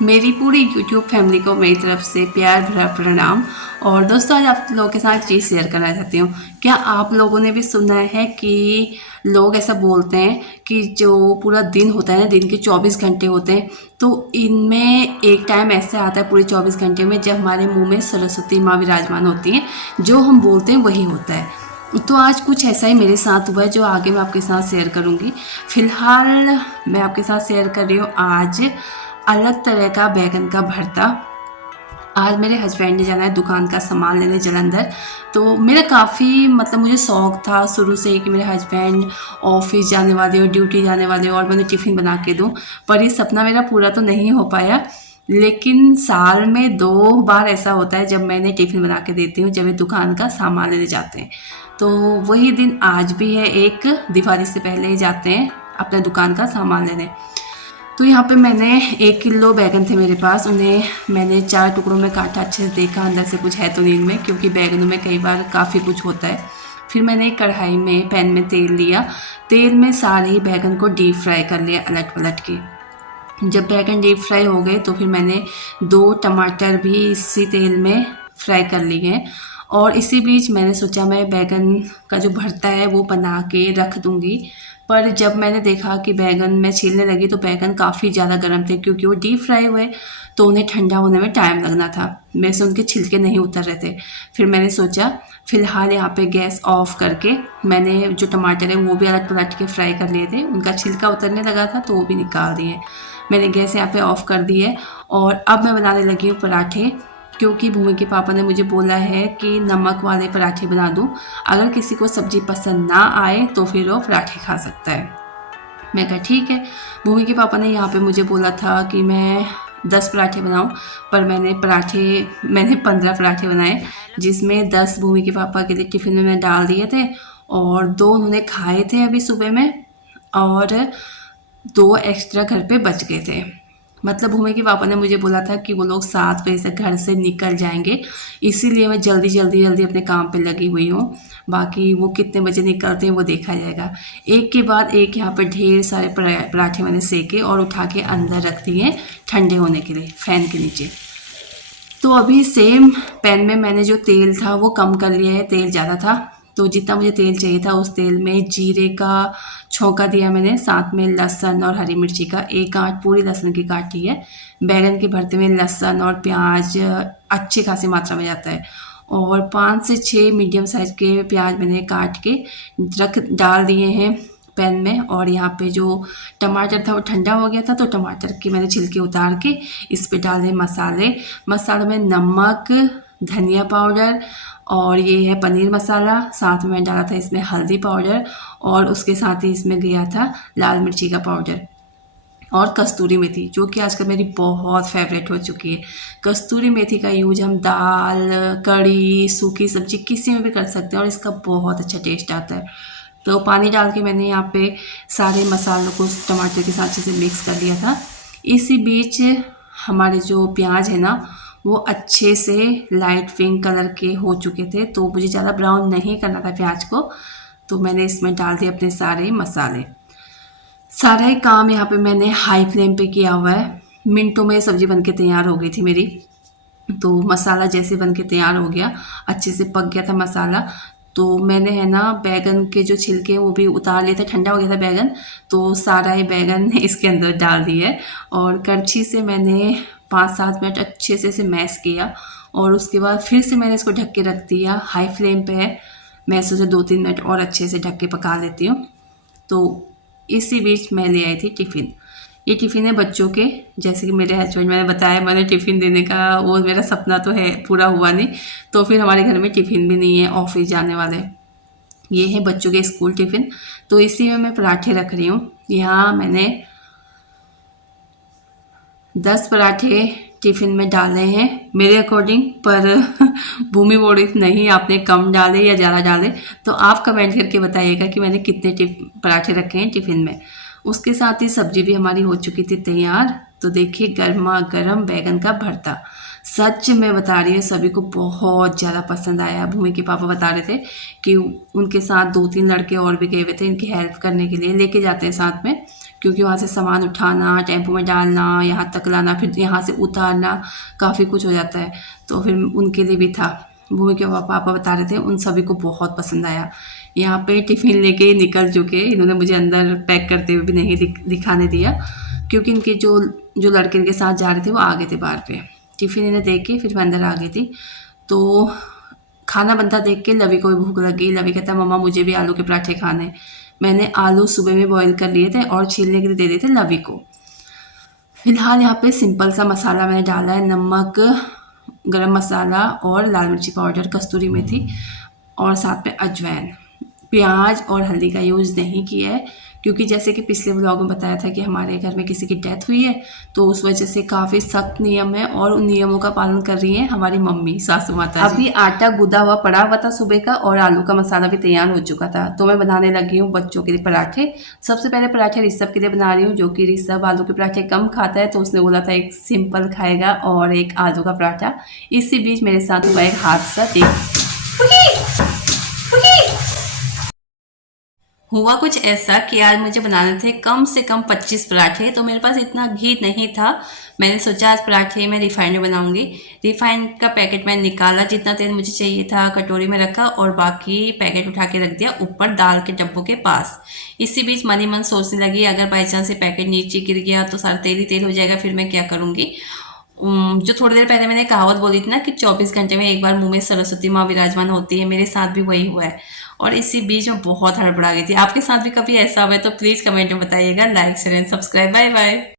मेरी पूरी YouTube family को मेरी तरफ से प्यार भरा प्रणाम। और दोस्तों, आज आप लोगों के साथ चीज़ शेयर करना चाहती हूँ। क्या आप लोगों ने भी सुना है कि लोग ऐसा बोलते हैं कि जो पूरा दिन होता है ना, दिन के 24 घंटे होते हैं, तो इनमें एक टाइम ऐसे आता है पूरे 24 घंटे में जब हमारे मुंह में सरस्वती माँ विराजमान होती हैं। जो हम बोलते हैं वही होता है। तो आज कुछ ऐसा ही मेरे साथ हुआ है जो आगे मैं आपके साथ शेयर करूँगी। फ़िलहाल मैं आपके साथ शेयर कर रही हूँ आज अलग तरह का बैंगन का भरता। आज मेरे हस्बैंड ने जाना है दुकान का सामान लेने जलंधर। तो मेरा काफ़ी मतलब मुझे शौक़ था शुरू से ही कि मेरे हस्बैंड ऑफिस जाने वाले हो, ड्यूटी जाने वाले हो और मैं उन्हें टिफ़िन बना के दूँ। पर ये सपना मेरा पूरा तो नहीं हो पाया। लेकिन साल में 2 बार ऐसा होता है जब मैं इन्हें टिफ़िन बना के देती हूँ, जब ये दुकान का सामान लेने जाते हैं। तो वही दिन आज भी है, एक दिवाली से पहले ही जाते हैं अपने दुकान का सामान लेने। तो यहाँ पे मैंने 1 किलो बैंगन थे मेरे पास, उन्हें मैंने 4 टुकड़ों में काटा, अच्छे से देखा अंदर से कुछ है तो नहीं इनमें, क्योंकि बैंगनों में कई बार काफ़ी कुछ होता है। फिर मैंने एक कढ़ाई में पैन में तेल लिया, तेल में सारे ही बैंगन को डीप फ्राई कर लिया अलट पलट के। जब बैंगन डीप फ्राई हो गए तो फिर मैंने 2 टमाटर भी इसी तेल में फ्राई कर लिए। और इसी बीच मैंने सोचा मैं बैंगन का जो भरता है वो बना के रख दूँगी। पर जब मैंने देखा कि बैंगन मैं छीलने लगी तो बैंगन काफ़ी ज़्यादा गर्म थे, क्योंकि वो डीप फ्राई हुए तो उन्हें ठंडा होने में टाइम लगना था। मेरे से उनके छिलके नहीं उतर रहे थे। फिर मैंने सोचा फ़िलहाल यहाँ पे गैस ऑफ करके मैंने जो टमाटर है वो भी अलट पलट के फ्राई कर लिए थे, उनका छिलका उतरने लगा था तो वो भी निकाल दिए। मैंने गैस यहाँ पे ऑफ कर दी है और अब मैं बनाने लगी हूँ पराठे, क्योंकि भूमि के पापा ने मुझे बोला है कि नमक वाले पराठे बना दूँ। अगर किसी को सब्ज़ी पसंद ना आए तो फिर वो पराठे खा सकता है। मैं कहा ठीक है। भूमि के पापा ने यहाँ पे मुझे बोला था कि मैं 10 पराठे बनाऊँ, पर मैंने 15 पराठे बनाए, जिसमें 10 भूमि के पापा के लिए टिफ़िन में मैं डाल दिए थे और 2 उन्होंने खाए थे अभी सुबह में, और 2 एक्स्ट्रा घर पे बच गए थे। मतलब भूमि के पापा ने मुझे बोला था कि वो लोग 7 बजे से घर से निकल जाएंगे, इसीलिए मैं जल्दी अपने काम पे लगी हुई हूँ। बाकी वो कितने बजे निकलते हैं वो देखा जाएगा। एक के बाद एक यहाँ पर ढेर सारे पराठे मैंने सेके और उठा के अंदर रख दिए ठंडे होने के लिए फ़ैन के नीचे। तो अभी सेम पैन में मैंने जो तेल था वो कम कर लिया है, तेल ज़्यादा था तो जितना मुझे तेल चाहिए था उस तेल में जीरे का छौंका दिया मैंने, साथ में लहसुन और हरी मिर्ची का एक आठ पूरी लहसुन की काटी है। बैंगन के भरते में लहसुन और प्याज अच्छी खासी मात्रा में जाता है, और 5 से 6 मीडियम साइज़ के प्याज मैंने काट के डाल दिए हैं पैन में। और यहाँ पे जो टमाटर था वो ठंडा हो गया था तो टमाटर के मैंने छिलके उतार के इस पे डाले मसाले में नमक, धनिया पाउडर और ये है पनीर मसाला, साथ में डाला था इसमें हल्दी पाउडर और उसके साथ ही इसमें गया था लाल मिर्ची का पाउडर और कस्तूरी मेथी, जो कि आजकल मेरी बहुत फेवरेट हो चुकी है। कस्तूरी मेथी का यूज हम दाल, कढ़ी, सूखी सब्जी किसी में भी कर सकते हैं और इसका बहुत अच्छा टेस्ट आता है। तो पानी डाल के मैंने यहाँ पे सारे मसालों को टमाटर के साथ अच्छे से मिक्स कर लिया था। इसी बीच हमारे जो प्याज है ना वो अच्छे से लाइट पिंक कलर के हो चुके थे, तो मुझे ज़्यादा ब्राउन नहीं करना था प्याज को, तो मैंने इसमें डाल दिए अपने सारे मसाले। सारा ही काम यहाँ पे मैंने हाई फ्लेम पे किया हुआ है। मिनटों में सब्ज़ी बनके तैयार हो गई थी मेरी। तो मसाला जैसे बनके तैयार हो गया, अच्छे से पक गया था मसाला, तो मैंने है ना बैंगन के जो छिलके वो भी उतार लिए थे, ठंडा हो गया था बैंगन, तो सारा ही बैंगन इसके अंदर डाल दिया और करछी से मैंने 5-7 मिनट अच्छे से इसे मैश किया और उसके बाद फिर से मैंने इसको ढक के रख दिया। हाई फ्लेम पे है, मैं सोचा 2-3 मिनट और अच्छे से ढक के पका लेती हूँ। तो इसी बीच मैं ले आई थी टिफ़िन। ये टिफ़िन है बच्चों के, जैसे कि मेरे हस्बैंड, मैंने बताया मैंने टिफ़िन देने का वो मेरा सपना तो है, पूरा हुआ नहीं, तो फिर हमारे घर में टिफ़िन भी नहीं है ऑफिस जाने वाले। ये है बच्चों के स्कूल टिफ़िन, तो इसी में मैं पराठे रख रही हूँ। यहाँ मैंने 10 पराठे टिफ़िन में डाले हैं मेरे अकॉर्डिंग, पर भूमि बोल रही थी नहीं आपने कम डाले या ज़्यादा डाले, तो आप कमेंट करके बताइएगा कि मैंने कितने पराठे रखे हैं टिफ़िन में। उसके साथ ही सब्ज़ी भी हमारी हो चुकी थी तैयार। तो देखिए गर्मा गर्म बैंगन का भरता, सच में बता रही है सभी को बहुत ज़्यादा पसंद आया। भूमि के पापा बता रहे थे कि उनके साथ 2-3 लड़के और भी गए हुए थे इनकी हेल्प करने के लिए, लेके जाते हैं साथ में, क्योंकि वहाँ से सामान उठाना, टेम्पो में डालना, यहाँ तक लाना, फिर यहाँ से उतारना, काफ़ी कुछ हो जाता है। तो फिर उनके लिए भी था। भूमि के पापा बता रहे थे, उन सभी को बहुत पसंद आया। यहाँ पे टिफ़िन लेके निकल चुके, इन्होंने मुझे अंदर पैक करते हुए भी नहीं दिखाने दिया, क्योंकि इनके जो लड़के इनके साथ जा रहे थे वो आ गए थे बाहर पे। टिफ़िन इन्हें दे के फिर मैं अंदर आ गई थी। तो खाना बनता देख के लवी को भी भूख लगी। लवी कहता मम्मा मुझे भी आलू के पराठे खाने। मैंने आलू सुबह में बॉईल कर लिए थे और छीलने के लिए दे दिए थे लवी को। फिलहाल यहाँ पे सिंपल सा मसाला मैंने डाला है, नमक, गरम मसाला और लाल मिर्ची पाउडर, कस्तूरी मेथी और साथ में अजवाइन। प्याज और हल्दी का यूज़ नहीं किया है, क्योंकि जैसे कि पिछले व्लॉग में बताया था कि हमारे घर में किसी की डेथ हुई है, तो उस वजह से काफ़ी सख्त नियम है और उन नियमों का पालन कर रही हैं हमारी मम्मी, सासू माता जी। अभी आटा गूंदा हुआ पड़ा हुआ था सुबह का और आलू का मसाला भी तैयार हो चुका था, तो मैं बनाने लगी हूँ बच्चों के लिए पराठे। सबसे पहले पराठे ऋषभ के लिए बना रही हूँ, जो कि ऋषभ आलू के पराठे कम खाता है, तो उसने बोला था एक सिंपल खाएगा और एक आलू का पराठा। इसी बीच मेरे साथ हुआ एक हादसा। हुआ कुछ ऐसा कि आज मुझे बनाने थे कम से कम 25 पराठे, तो मेरे पास इतना घी नहीं था। मैंने सोचा आज पराठे मैं रिफाइंड में बनाऊंगी। रिफाइंड का पैकेट मैंने निकाला, जितना तेल मुझे चाहिए था कटोरी में रखा और बाकी पैकेट उठा के रख दिया ऊपर दाल के डब्बों के पास। इसी बीच मन ही मन सोचने लगी, अगर बाई चांस से पैकेट नीचे गिर गया तो सारा तेल ही तेल हो जाएगा, फिर मैं क्या करूँगी। जो थोड़ी देर पहले मैंने कहावत बोली थी ना कि 24 घंटे में एक बार मुंह में सरस्वती माँ विराजमान होती है, मेरे साथ भी वही हुआ है और इसी बीच में बहुत हड़बड़ा गई थी। आपके साथ भी कभी ऐसा हुआ है तो प्लीज़ कमेंट में बताइएगा। Like share and subscribe. Bye bye.